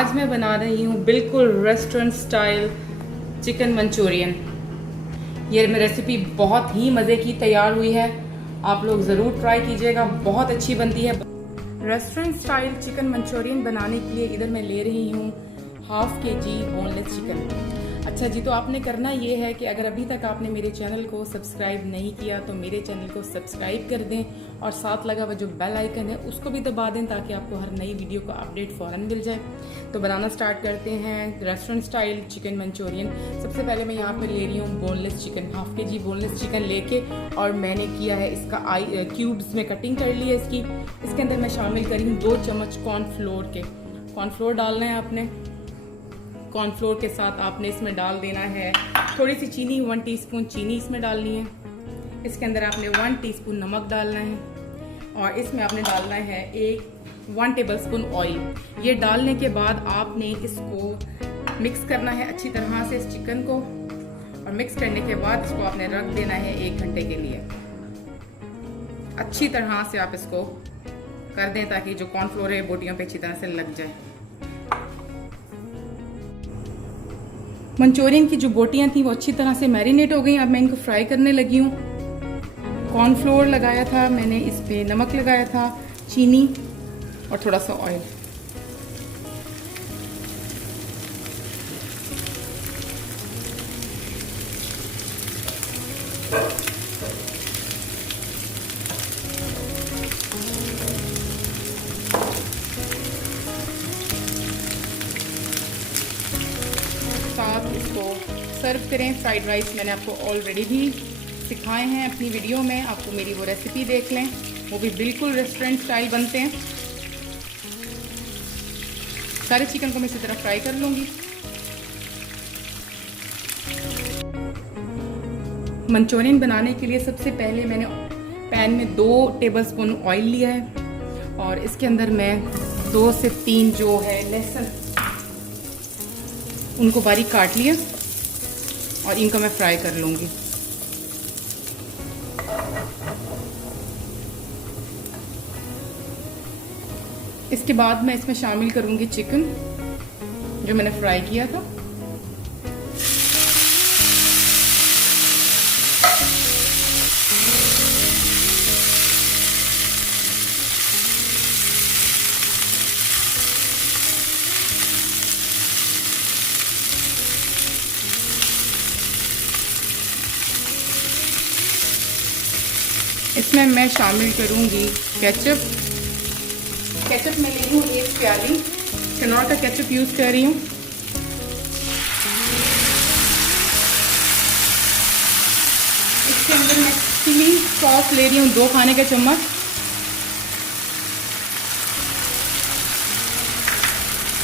आज मैं बना रही हूँ बिल्कुल रेस्टोरेंट स्टाइल चिकन मंचूरियन। ये रेसिपी बहुत ही मज़े की तैयार हुई है, आप लोग ज़रूर ट्राई कीजिएगा, बहुत अच्छी बनती है। रेस्टोरेंट स्टाइल चिकन मंचूरियन बनाने के लिए इधर मैं ले रही हूँ ½ kg बोनलेस चिकन। अच्छा जी, तो आपने करना ये है कि अगर अभी तक आपने मेरे चैनल को सब्सक्राइब नहीं किया तो मेरे चैनल को सब्सक्राइब कर दें और साथ लगा हुआ जो बेल आइकन है उसको भी दबा दें ताकि आपको हर नई वीडियो का अपडेट फ़ौरन मिल जाए। तो बनाना स्टार्ट करते हैं रेस्टोरेंट स्टाइल चिकन मंचूरियन। सबसे पहले मैं यहाँ पे ले रही हूँ boneless chicken, ½ kg boneless chicken लेके, और मैंने किया है इसका क्यूब्स में कटिंग कर ली है इसकी। इसके अंदर मैं शामिल करी हूँ 2 चम्मच कॉर्नफ्लोर के। कॉर्नफ्लोर डालना है आपने। कॉर्नफ्लोर के साथ आपने इसमें डाल देना है थोड़ी सी चीनी, 1 टीस्पून चीनी इसमें डालनी है। इसके अंदर आपने 1 टीस्पून नमक डालना है और इसमें आपने डालना है 1 टेबलस्पून ऑयल। ये डालने के बाद आपने इसको मिक्स करना है अच्छी तरह से इस चिकन को, और मिक्स करने के बाद इसको आपने रख देना है 1 घंटे के लिए। अच्छी तरह से आप इसको कर दें ताकि जो कॉर्नफ्लोर है बोटियों पे अच्छी तरह से लग जाए। मंचूरियन की जो बोटियां थी वो अच्छी तरह से मैरिनेट हो गई। अब मैं इनको फ्राई करने लगी हूँ। कॉर्नफ्लोर लगाया था मैंने, इस पे नमक लगाया था, चीनी और थोड़ा सा ऑयल। साथ इसको सर्व करें। फ्राइड राइस मैंने आपको ऑलरेडी भी सिखाए हैं अपनी वीडियो में, आपको मेरी वो रेसिपी देख लें, वो भी बिल्कुल रेस्टोरेंट स्टाइल बनते हैं। सारे चिकन को मैं इसी तरह फ्राई कर लूँगी। मंचूरियन बनाने के लिए सबसे पहले मैंने पैन में 2 टेबलस्पून ऑयल लिया है और इसके अंदर मैं 2 से 3 जो है लहसुन उनको बारीक काट लिया और इनको मैं फ्राई कर लूँगी। इसके बाद मैं इसमें शामिल करूँगी चिकन जो मैंने फ्राई किया था। इसमें मैं शामिल करूँगी केचप। केचप मैं ले लूँ 1 प्याली, कनौर का केचप यूज़ कर रही हूँ। इसके अंदर मैं चिली सॉस ले रही हूँ 2 खाने के चम्मच।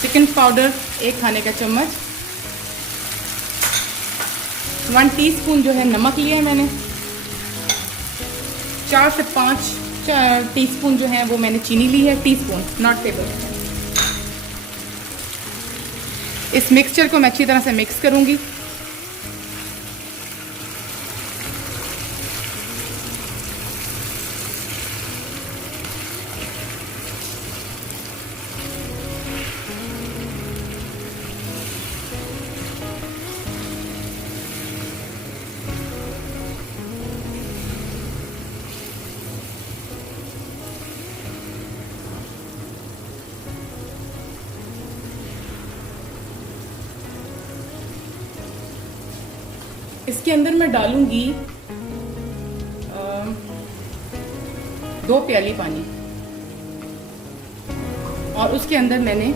चिकन पाउडर 1 खाने का चम्मच। 1 टीस्पून जो है नमक लिया है मैंने। 4 से 5 टीस्पून जो है वो मैंने चीनी ली है, टीस्पून नॉट टेबल। इस मिक्सचर को मैं अच्छी तरह से मिक्स करूंगी। इसके अंदर मैं डालूंगी 2 प्याली पानी, और उसके अंदर मैंने,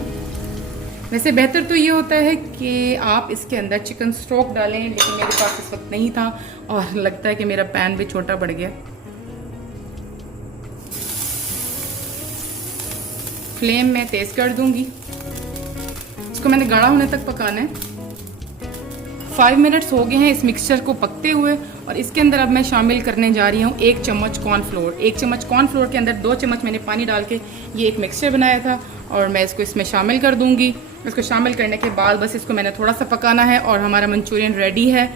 वैसे बेहतर तो ये होता है कि आप इसके अंदर चिकन स्टॉक डालें, लेकिन मेरे पास इस वक्त नहीं था और लगता है कि मेरा पैन भी छोटा पड़ गया। फ्लेम मैं तेज़ कर दूंगी। इसको मैंने गाढ़ा होने तक पकाना है। 5 मिनट्स हो गए हैं इस मिक्सचर को पकते हुए, और इसके अंदर अब मैं शामिल करने जा रही हूँ 1 चम्मच कॉर्नफ्लोर। 1 चम्मच कॉर्नफ्लोर के अंदर 2 चम्मच मैंने पानी डाल के ये एक मिक्सचर बनाया था, और मैं इसको इसमें शामिल कर दूंगी। इसको शामिल करने के बाद बस इसको मैंने थोड़ा सा पकाना है और हमारा मंचूरियन रेडी है।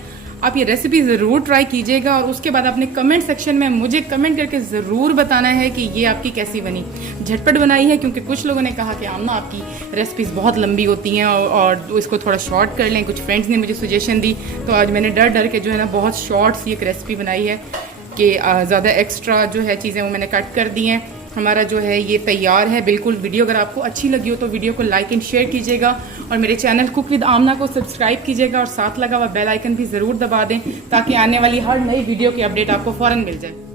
आप ये रेसिपी ज़रूर ट्राई कीजिएगा और उसके बाद अपने कमेंट सेक्शन में मुझे कमेंट करके ज़रूर बताना है कि ये आपकी कैसी बनी। झटपट बनाई है क्योंकि कुछ लोगों ने कहा कि आमना आपकी रेसिपीज़ बहुत लंबी होती हैं और इसको थोड़ा शॉर्ट कर लें। कुछ फ्रेंड्स ने मुझे सजेशन दी, तो आज मैंने डर डर के जो है ना बहुत शॉर्ट सी एक रेसिपी बनाई है कि ज़्यादा एक्स्ट्रा जो है चीज़ें वो मैंने कट कर दी हैं। हमारा जो है ये तैयार है बिल्कुल। वीडियो अगर आपको अच्छी लगी हो तो वीडियो को लाइक एंड शेयर कीजिएगा और मेरे चैनल कुक विद आमना को सब्सक्राइब कीजिएगा और साथ लगा हुआ बेल आइकन भी ज़रूर दबा दें ताकि आने वाली हर नई वीडियो की अपडेट आपको फ़ौरन मिल जाए।